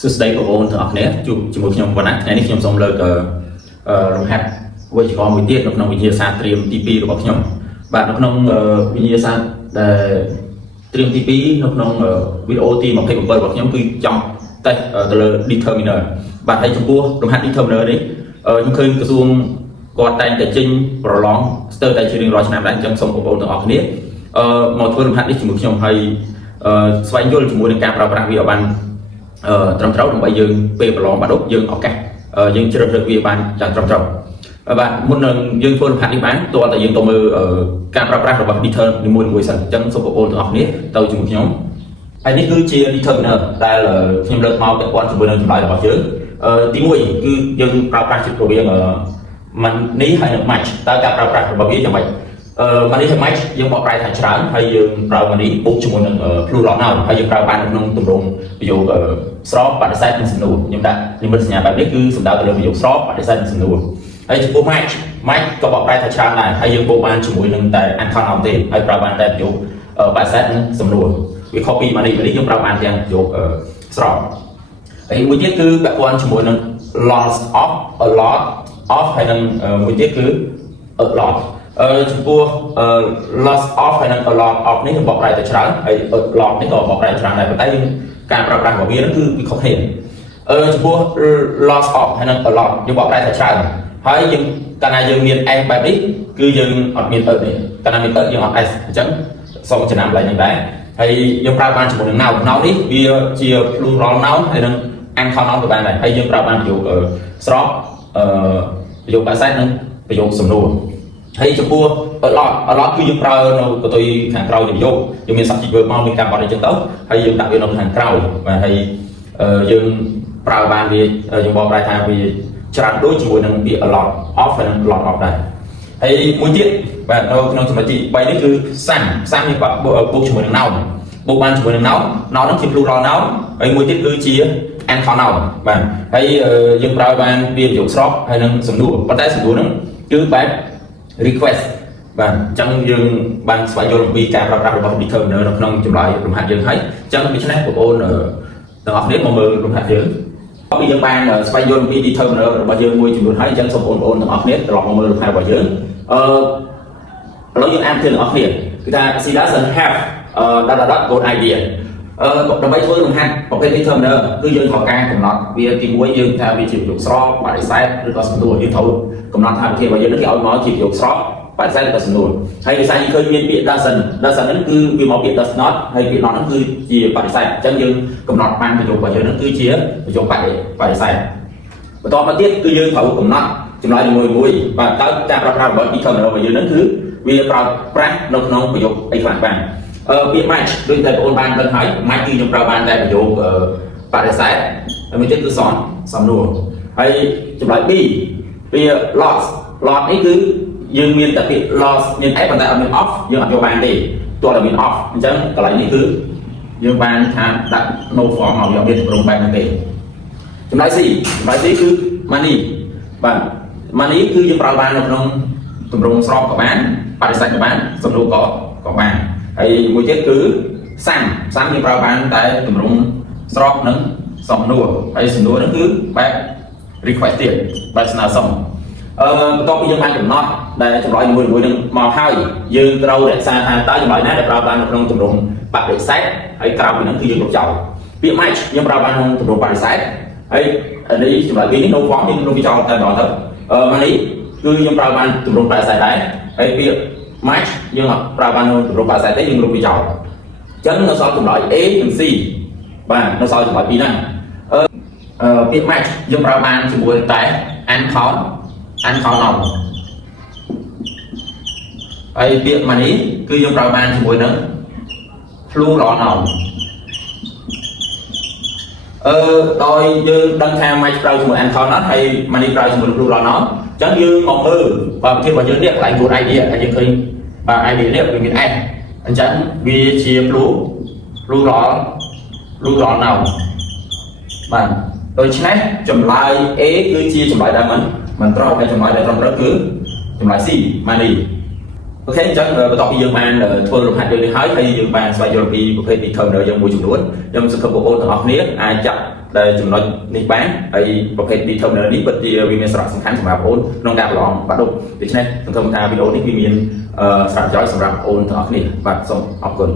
សួស្តីបងប្អូនទាំងអស់គ្នាជួបជាមួយខ្ញុំប៉ុណ្ណាថ្ងៃនេះខ្ញុំសូមលើកលំហាត់វិជ្ជាករមួយទៀតនៅក្នុងវិទ្យាសាស្ត្រត្រៀមទី2របស់ខ្ញុំបាទនៅក្នុងវិទ្យាសាស្ត្រដែលត្រៀមទី2នៅក្នុងវីដេអូទី27របស់ខ្ញុំគឺចង់តេស្តទៅលើ determiner បាទហើយចំពោះលំហាត់ determiner នេះខ្ញុំឃើញក្រសួងគាត់តែងតែចេញប្រឡងស្ទើរតែជារៀងរាល់ឆ្នាំដែរអញ្ចឹងសូមបងប្អូនទាំងអស់គ្នាមកធ្វើលំហាត់នេះជាមួយខ្ញុំហើយស្វែងយល់ជាមួយនឹងការប្រើប្រាស់វាឲ្យបានត្រឹមត្រូវដើម្បីយើងពេលប្រឡងបាត់នោះយើងឱកាសយើងជ្រើសរើសវាបានយ៉ាងត្រឹមត្រូវបាទមុននឹងយើងធ្វើលំហាត់នេះបានតើតើយើងទៅមើលការប្រើប្រាស់របស់ determiner នីមួយៗសិនអញ្ចឹងសូមបងប្អូនទាំងអស់គ្នាទៅជាមួយខ្ញុំហើយនេះគឺជា determiner ដែលខ្ញុំលើកមកពាក់ព័ន្ធជាមួយនឹងចម្លើយរបស់យើងទី1គឺយើងប្រើប្រាស់ជារវាងmoney ហើយនិង match តើការប្រើប្រាស់របស់វាយ៉ាងម៉េចmoney ហើយ match យើងបកប្រែថាច្រើនហើយយើងប្រើ money បូកជាមួយនឹង plural noun ហើយយើងប្រើបានក្នុងទម្រង់ប្រយោគស្របបដិសេធនិងសំណួរខ្ញុំដាក់និមិត្តសញ្ញាបែបនេះគឺសំដៅទៅលើប្រយោគស្របបដិសេធនិងសំណួរហើយចំពោះ match ក៏បកប្រែថាច្រើនដែរហើយយើងបូកបានជាមួយនឹងតែ antonym ទេហើយប្រើបានតែប្រយោគបដិសេធនិងសំណួរវា copy money យើងប្រើបានទាំងប្រយោគស្របហើយមួយទៀតគឺពាក់ព័ន្ធជាមួយនឹង lots of a lot of ហើយនឹងមួយទៀតគឺ a lot ចំពោះ lots of ហើយនឹង a lot of នេះបកប្រែទៅច្រើនហើយ a lot នេះក៏បកប្រែច្រើនដែរប៉ុន្តែការប្រើប្រាស់របស់វានឹងគឺវាខុសគ្នាចំពោះ lots of ហើយនឹង a lot យើងបកប្រែទៅច្រើនហើយយើងកាលណាយើងមាន s បែបនេះគឺយើងអត់មាន e ទេកាលណាមាន e យើងអត់ s អញ្ចឹងសូមចំណាំកន្លែងនេះដែរហើយយើងប្រើបានជាមួយនឹង noun noun នេះវាជា plural noun ហើយនឹង antonym noun ទៅបានដែរហើយយើងប្រើបានប្រយោគស្របប្រយោគបដិសេធនិងប្រយោគសំណួរហើយចំពោះ a lot គឺយើងប្រើនៅកតុយខាងក្រោយនៃប្រយោគយើងមាន subject verb មកមានការបត់អីចឹងទៅហើយយើងដាក់វានៅខាងក្រោយបាទហើយយើងប្រើបានវាយើងបកប្រែថាវាច្រើនដូចជាមួយនឹងពាក្យ a lot of ហើយនឹង lot of ដែរហើយមួយទៀតបាទនៅក្នុងចំណុចទី3នេះគឺ some យើងបូកជាមួយនឹង noun បូកបានជាមួយនឹង noun ហ្នឹងជា plural noun ហើយមួយទៀតគឺជា antonym noun បាទហើយយើងប្រើបានវាប្រយោគស្របហើយនឹងសំណួរប៉ុន្តែសំណួរហ្នឹងគឺបែប request បាទអញ្ចឹងយើងបានស្វែងយល់អំពីការប្រើប្រាស់របស់ determiner នៅក្នុងចម្លើយលំហាត់យើងហើយអញ្ចឹងដូច្នេះបងប្អូនទាំងអស់គ្នាមកមើលលំហាត់យើងពីយើងបានស្វែងយល់អំពី determiner របស់យើងមួយចំនួនហើយអញ្ចឹងសូមបងប្អូនទាំងអស់គ្នាត្រឡប់មកមើលលំហាត់របស់យើងឥឡូវយើងអានទាំងអស់គ្នាគឺថា she doesn't have good idea ដើម្បីធ្វើលំហាត់ប្រភេទ determiner គឺយើងត្រូវការកំណត់វាទី1យើងថាវាជាប្រយោគស្របបដិសេធឬក៏សំណួរយើងត្រូវកំណត់ថាវិធីរបស់យើងនេះគេឲ្យមកជាប្រយោគស្រบบដិសេធឬក៏សំណួរហើយដោយសារយើងឃើញមានពាក្យ doesn't ហ្នឹងគឺវាមកពាក្យ does not ហើយពាក្យ not ហ្នឹងគឺជាបដិសេធអញ្ចឹងយើងកំណត់បានប្រយោគរបស់យើងហ្នឹងគឺជាប្រយោគបដិសេធបន្តមកទៀតគឺយើងត្រូវកំណត់ចម្លើយមួយបាទតើការប្រើប្រាស់របស់ determiner របស់យើងហ្នឹងគឺវាប្រើប្រាស់នៅក្នុងប្រយោគអីខ្លះបានពាក្យ match ដូចតែបងប្អូនបានដឹងហើយ match គឺយើងប្រើបានតែប្រយោគបដិសេធហើយមួយទៀតគឺសំណួរហើយចម្លើយ2ពាក្យ lot នេះគឺយើងមានតែពាក្យ lot មាន s ប៉ុន្តែអត់មាន off យើងអត់យកបានទេទោះតែមាន off អញ្ចឹងកន្លែងនេះគឺយើងបានថាដាក់ no form មកវាអត់មានទម្រង់បែបហ្នឹងទេចម្លើយ C គឺ money បាទ money គឺយើងប្រើបាននៅក្នុងទម្រង់ស្របក៏បានបដិសេធក៏បានសំណួរក៏បានហើយមួយទៀតគឺសាំយើងប្រើបានតែទម្រង់ស្របនឹងសំណួរហើយសំណួរហ្នឹងគឺបែប request ទៀតបែបស្នើសុំបន្ទាប់ពីយើងបានកំណត់ដែលចម្លើយមួយនឹងមកហើយយើងត្រូវរក្សាថាតើចម្លើយណាដែលប្រើបាននៅក្នុងទម្រង់បដិសេធហើយក្រៅពីហ្នឹងគឺយើងលុបចោលពាក្យ match យើងប្រើបានក្នុងទម្រង់បដិសេធហើយនេះចម្លើយនេះ no form យើងលុបចោលតែម្ដងទៅនេះគឺយើងប្រើបានទម្រង់បដិសេធដែរហើយពាក្យ match យើងអត់ប្រើបាននៅទម្រង់បដិសេធទេយើងលុបវាចោលអញ្ចឹងនៅសល់ចម្លើយ A និង C បាទនៅសល់ចម្លើយពីរហ្នឹងពាក្យ match យើងប្រើបានជាមួយតែ antonym noun ហើយពាក្យ money គឺយើងប្រើបានជាមួយនឹង plural noun ដោយយើងដឹងថា match ប្រើជាមួយ antonym noun ហើយ money ប្រើជាមួយ plural noun អញ្ចឹងយើងមកមើលបាទវិធីរបស់យើងនេះកន្លែង good idea ហើយយើងឃើញបាទ idea នេះវាមាន s អញ្ចឹងវាជា plural noun បាទដូច្នេះចម្លើយ A គឺជាចម្លើយដែលមិនត្រូវហើយចម្លើយដែលត្រឹមត្រូវគឺចម្លើយ C money អូខេអញ្ចឹងបន្ទាប់ពីយើងបានធ្វើលំហាត់យើងនេះហើយយើងបានស្វែងយល់ពីប្រភេទ determiner យើងមួយចំនួនខ្ញុំសង្ឃឹមបងប្អូនទាំងអស់គ្នាអាចចាប់ ដែលចំណុចនេះបានហើយប្រភេទ determiner នេះពិតជាវាមានសារៈសំខាន់សម្រាប់បងក្នុងការប្រឡងបាក់ឌុបដូច្នេះសង្ឃឹមថាវីដេអូនេះវាមានសារៈប្រយោជន៍សម្រាប់បងទាំងអស់គ្នាបាទសូមអរគុណ